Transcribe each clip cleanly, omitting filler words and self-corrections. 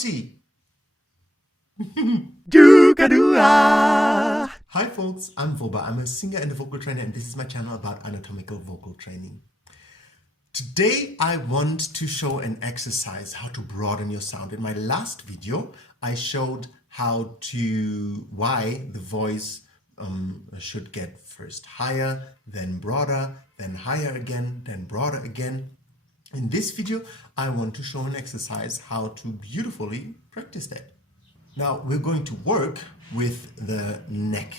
Auntie. Doo-ga-doo-ah. Hi folks, I'm Voba. I'm a singer and a vocal trainer, and this is my channel about anatomical vocal training. Today I want to show an exercise how to broaden your sound. In my last video I showed why the voice should get first higher, then broader, then higher again, then broader again. In this video I want to show an exercise how to beautifully practice that. Now we're going to work with the neck.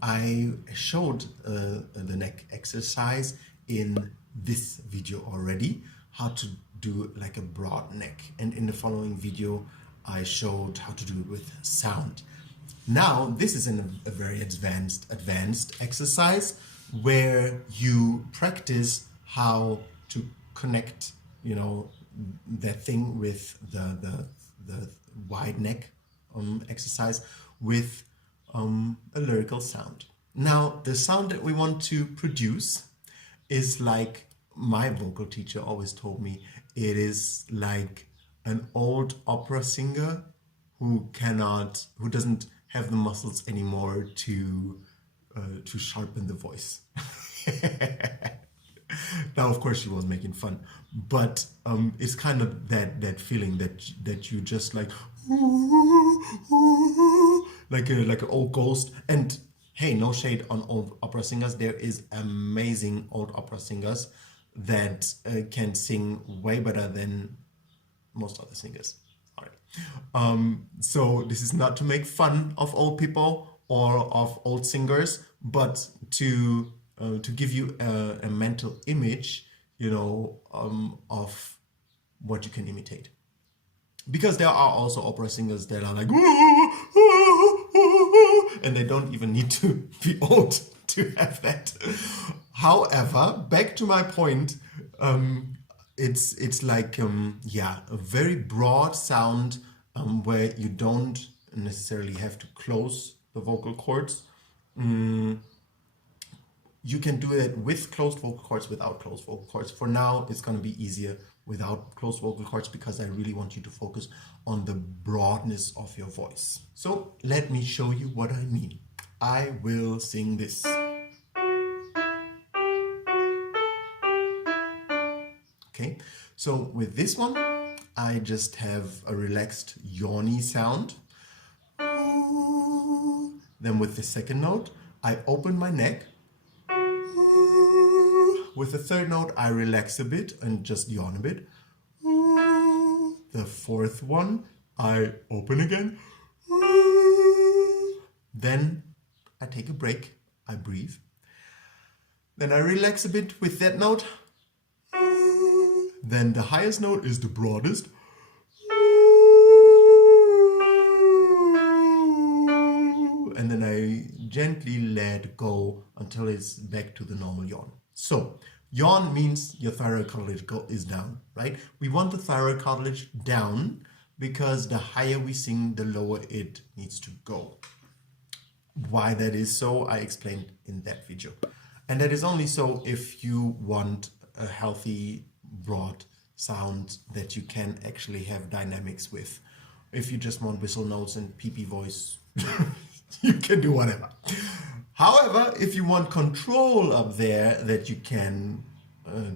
I showed the neck exercise in this video already, how to do like a broad neck, and in the following video I showed how to do it with sound. Now this is a very advanced exercise where you practice how to connect, that thing with the wide neck exercise with a lyrical sound. Now the sound that we want to produce is like my vocal teacher always told me, it is like an old opera singer who doesn't have the muscles anymore to sharpen the voice. Now of course she was making fun, but it's kind of that feeling that you just like an old ghost. And hey, no shade on old opera singers, there is amazing old opera singers that can sing way better than most other singers. Sorry. So this is not to make fun of old people or of old singers, but to give you a mental image, of what you can imitate. Because there are also opera singers that are like, and they don't even need to be old to have that. However, back to my point, it's like a very broad sound where you don't necessarily have to close the vocal cords. You can do it with closed vocal cords, without closed vocal cords. For now, it's going to be easier without closed vocal cords because I really want you to focus on the broadness of your voice. So let me show you what I mean. I will sing this. Okay, so with this one, I just have a relaxed yawny sound. Then with the second note, I open my neck. With the third note, I relax a bit and just yawn a bit. The fourth one, I open again. Then I take a break, I breathe. Then I relax a bit with that note. Then the highest note is the broadest. And then I gently let go until it's back to the normal yawn. So yawn means your thyroid cartilage is down, right? We want the thyroid cartilage down because the higher we sing, the lower it needs to go. Why that is so, I explained in that video. And that is only so if you want a healthy, broad sound that you can actually have dynamics with. If you just want whistle notes and pee-pee voice, you can do whatever. However, if you want control up there, that you can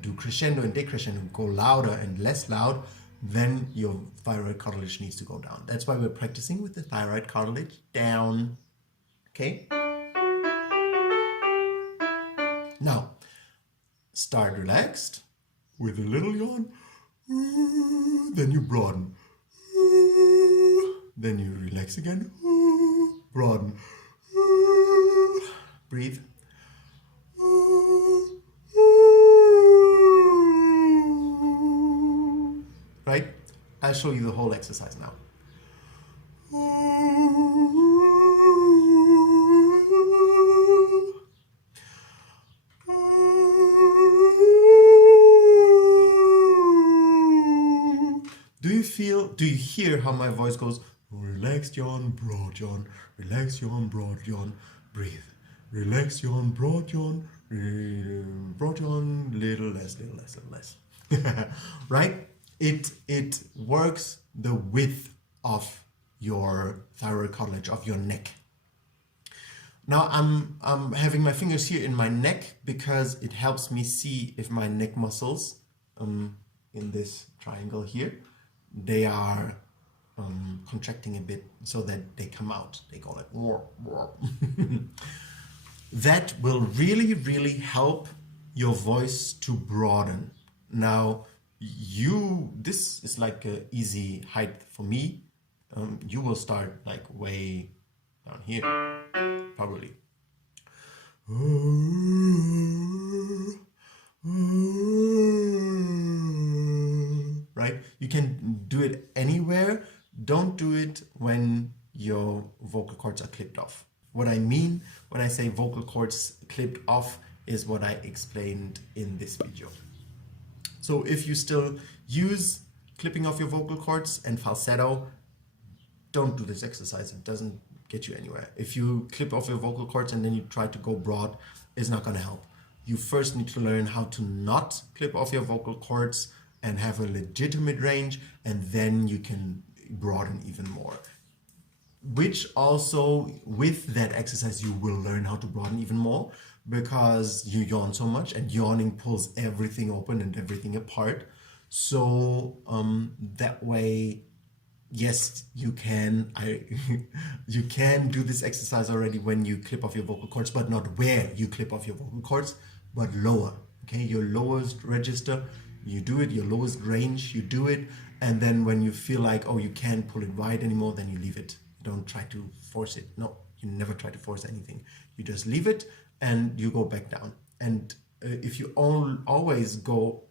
do crescendo and decrescendo, go louder and less loud, then your thyroid cartilage needs to go down. That's why we're practicing with the thyroid cartilage down. Okay? Now, start relaxed with a little yawn. Then you broaden. Then you relax again. Broaden. Breathe. Right? I'll show you the whole exercise now. Do you hear how my voice goes? Relaxed yawn, broad yawn, relax yawn, broad yawn, breathe. Relax yawn, broad yawn, little less, little less, little less. Right? It works the width of your thyroid cartilage, of your neck. Now I'm having my fingers here in my neck because it helps me see if my neck muscles in this triangle here, they are contracting a bit so that they come out. They go like roar, roar. That will really, really help your voice to broaden. Now this is like an easy height for me. You will start like way down here, probably. Right? You can do it anywhere. Don't do it when your vocal cords are clipped off. What I mean when I say vocal cords clipped off is what I explained in this video. So if you still use clipping off your vocal cords and falsetto, don't do this exercise. It doesn't get you anywhere. If you clip off your vocal cords and then you try to go broad, it's not going to help. You first need to learn how to not clip off your vocal cords and have a legitimate range, and then you can broaden even more. Which also, with that exercise, you will learn how to broaden even more, because you yawn so much, and yawning pulls everything open and everything apart. So that way, yes, you can you can do this exercise already when you clip off your vocal cords, but not where you clip off your vocal cords, but lower. Okay, your lowest register, you do it, your lowest range, you do it, and then when you feel like, oh, you can't pull it wide anymore, then you leave it. Don't try to force it. No, you never try to force anything. You just leave it and you go back down. And if you always go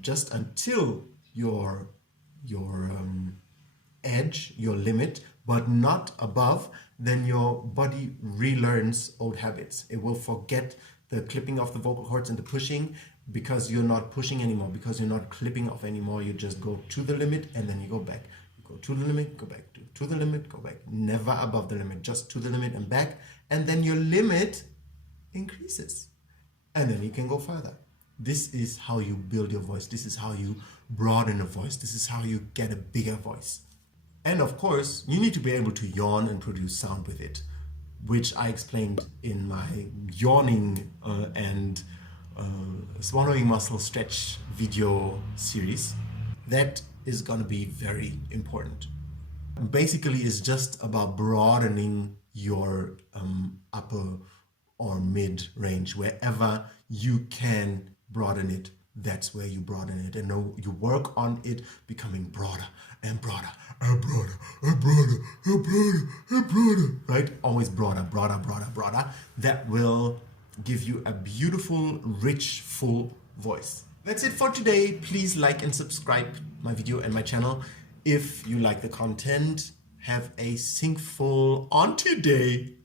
just until your edge, your limit, but not above, then your body relearns old habits. It will forget the clipping of the vocal cords and the pushing, because you're not pushing anymore, because you're not clipping off anymore. You just go to the limit and then you go back. You go to the limit, go back, to the limit, go back. Never above the limit, just to the limit and back. And then your limit increases. And then you can go further. This is how you build your voice. This is how you broaden a voice. This is how you get a bigger voice. And of course, you need to be able to yawn and produce sound with it, which I explained in my yawning and swallowing muscle stretch video series. That is going to be very important. Basically, it's just about broadening your upper or mid range. Wherever you can broaden it, that's where you broaden it, and you work on it becoming broader and broader and broader and broader and broader and broader, right? Always broader, broader, broader, broader. That will give you a beautiful, rich, full voice. That's it for today. Please like and subscribe my video and my channel. If you like the content, have a singful Auntie day.